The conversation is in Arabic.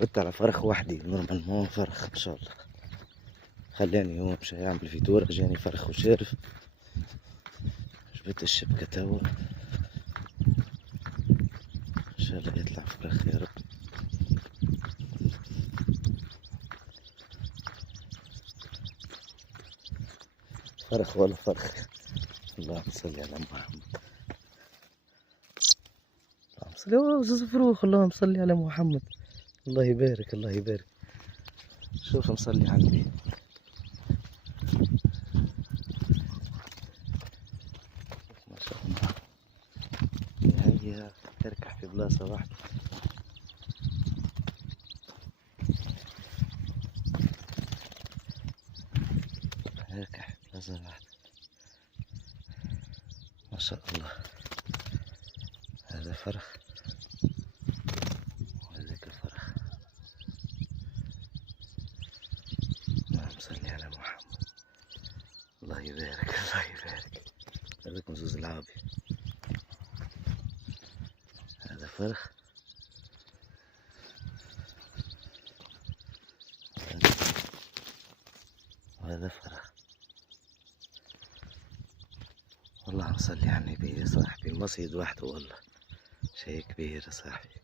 قلت على فرخ وحدي نورمال، مو فرخ ان شاء الله. خلاني هو مشى يعمل فيدورة، جاني فرخ وشارف. جبت الشبكة توا، ان شاء الله يطلع فرخ يا رب. فرخ ولا فرخ. اللهم صل على محمد. اللهم صل، اوه زوز فروخ، اللهم صل على محمد. الله يبارك الله يبارك. شوف مصلي على النبي. ما شاء الله. هيا تركح في بلاصة واحدة. تركح في بلاصة واحدة. ما شاء الله. هذا فرخ وهذاك فرخ. اللهم صل على محمد. الله يبارك الله يبارك. هذاكم زوز العابي. هذا فرخ وهذا فرخ. اللهم صل على النبي يا صاحبي. المصيد وحده والله شيء كبير يا صاحبي.